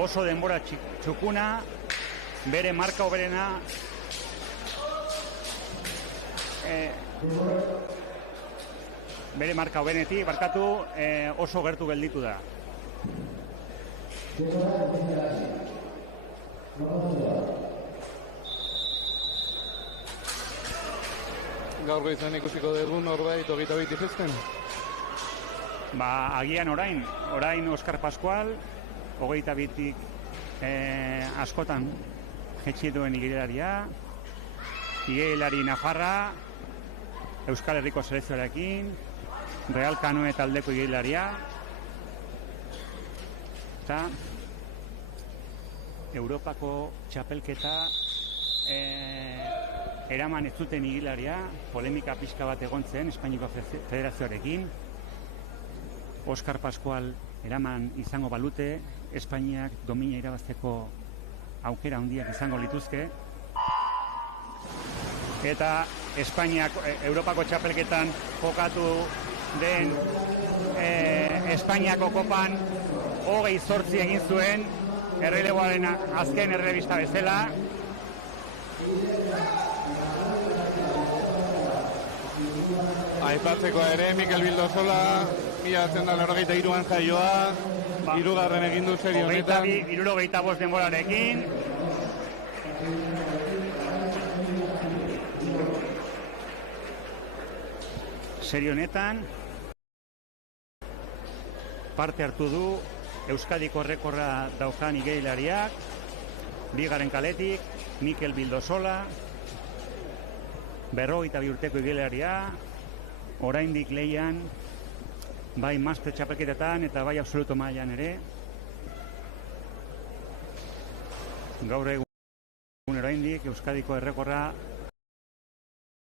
oso denbora txukuna, bere marka hoberena, bere marka hobenetik, barkatu, oso gertu gelditu da. Gaur goizan ikusiko dugu norbait 22 festen? Agian orain Oskar Pascual, 22-tik askotan jetxi duen igerilaria, igerilari Nafarra, Euskal Herriko selekzioarekin, Real Kanoe taldeko igerilaria, eta Europako txapelketa eraman ez zuten igerilaria, polemika pixka bat egon zen Espainiko Federazioarekin. Oskar Pascual eraman izango balute, Espainiak domina irabazteko aukera handiak izango lituzke. Eta Espainiak Europako txapelketan jokatu den Espainiako kopan 28 egin zuen, erreleboaren azken errebista bezala. Aipatzeko ere, Mikel Bildosola, 1983an jaioa, 3. egin du serie honetan. 75 denborarekin. Serie honetan parte hartu du Euskadiko errekorra daukan igerilariak, 2. kaletik, Mikel Bildosola, 52 urteko igerilaria, oraindik lehian, bai master txapelketetan eta bai absoluto mailan ere. Gaur egun oraindik Euskadiko errekorra